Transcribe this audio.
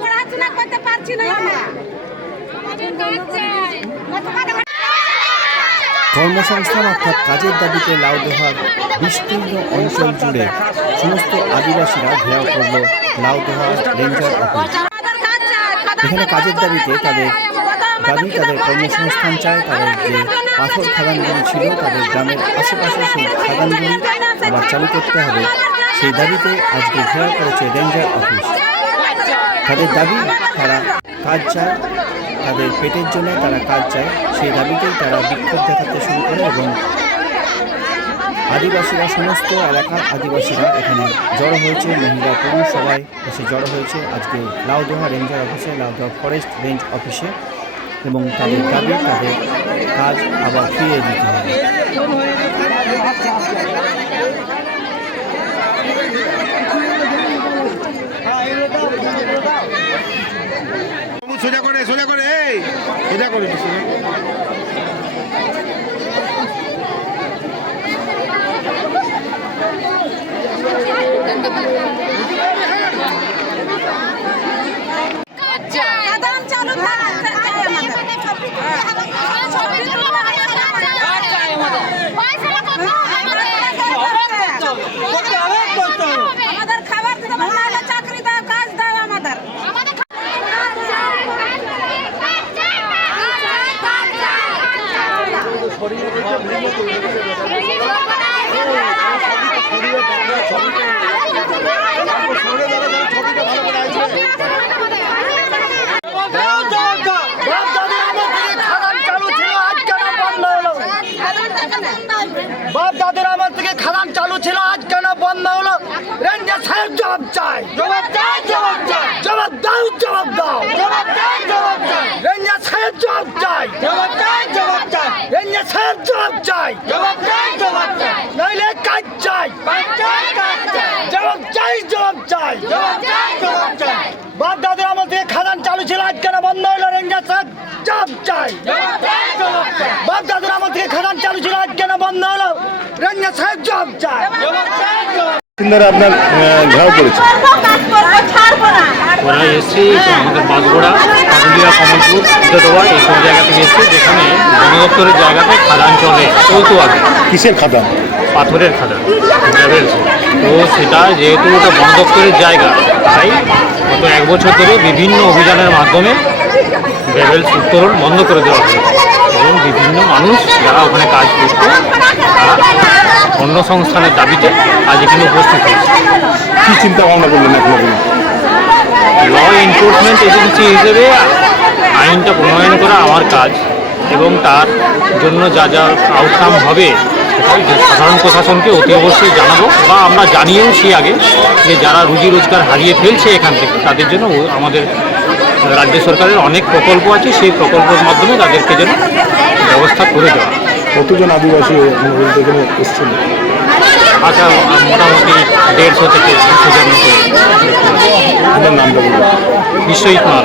পড়াশোনা করতে পারছি না কর্মসংস্থান অর্থাৎ কাজের দাবিতে লাউদোহার বিস্তীর্ণ অঞ্চল জুড়ে সমস্ত আদিবাসীরা ঘেরাও করল লাউদোহা রেঞ্জার অফিস। এখানে কাজের দাবিতে তাদের দাবি তাদের কর্মসংস্থান চায়, তাদের যে পাথর খাদানগুলি ছিল, তাদের গ্রামের আশেপাশে সেই খাদানগুলি আবার চালু করতে হবে। সেই দাবিতে আজকে ঘেরাও করেছে রেঞ্জার অফিস তাদের দাবি, তারা কাজ চায়, তাদের পেটের জন্য তারা কাজ চায়। সেই দাবিতেই তারা বিক্ষোভ দেখাতে শুরু করে এবং আদিবাসীরা, সমস্ত এলাকার আদিবাসীরা এখানে জড়ো হয়েছে। মহিলা পুরুষ সবাই এসে জড়ো হয়েছে। আজকে লাউদোহা রেঞ্জার অফিসে লাউদোহা ফরেস্ট রেঞ্জ অফিসে এবং তাদের দাবি, তাদের কাজ আবার ফিরিয়ে দিতে হবে। সোজা করে সোজা করে, এই সোজা করে একটু, সোজা। খাদান চালু থাক- চাই আমাদের। আমাদের খাবার দিতে হবে, নাহলে চাকরি দাও কাজ দাও আমাদের বাপ দাদের আমার থেকে খাদান চালু ছিল আজ কেন বন্ধ হলো? রেঞ্জার সাহেব জবাব চাই জবাব চাই জবাব চাই জবাব দাও জবাব দাও। জবাব চাই জবাব চাই রেঞ্জার সাহেব জবাব চাই জবাব চাই জবাব চাই সাহেব জবাব চাই। জবাব চাই জবাব চাই। নইলে কাজ চাই। কাজ চাই কাজ চাই। জবাব চাই জবাব চাই। জবাব চাই জবাব চাই। বাপ আমার খাদান চালু ছিল আজ কেন বন্ধ হলো রেঞ্জার সাহেব জবাব চাই। বাপ দাদুর আমার খাদান চালু ছিল আজ কেন বন্ধ হলো রেঞ্জার সাহেব জবাব চাই। জবাব চাই জবাব আপনার ঘেরাও করেছে। ওরা এসছে আমাদের বাঁশগোড়া কমলপুর উত্তরদোয়া এইসব জায়গা থেকে এসছে যেখানে বন দপ্তরের জায়গাতে খাদান চলে। চলতো আগে কিসের খাদান? পাথরের খাদান। গ্রাভেলস তো সেটা যেহেতু ওটা বন দপ্তরের জায়গা তাই গত এক বছর ধরে বিভিন্ন অভিযানের মাধ্যমে গ্রাভেলস উত্তরণ বন্ধ করে দেওয়া হয়েছে। এবং বিভিন্ন মানুষ যারা ওখানে কাজ করতো তারা অন্য সংস্থানের দাবিতে আজ এখানে উপস্থিত হয়েছে। কী চিন্তা ভাবনা করলেন এখন আপনি? ল এনফোর্সমেন্ট এজেন্সি হিসেবে আইনটা প্রণয়ন করা আমার কাজ। এবং তার জন্য যা যা আউটকাম হবে সাধারণ প্রশাসনকে অতি অবশ্যই জানাব বা আমরা জানিয়েও জানিয়েওছি আগে যে যারা রুজি রোজগার হারিয়ে ফেলছে এখান থেকে তাদের জন্য আমাদের রাজ্য সরকারের অনেক প্রকল্প আছে সেই প্রকল্পের মাধ্যমে তাদেরকে যেন ব্যবস্থা করে দেওয়া কতজন আদিবাসী এখন এসেছিল আচ্ছা মোটামুটি দেড়শো থেকে মতো আপনার নামটা বিশ্বজিৎ মাল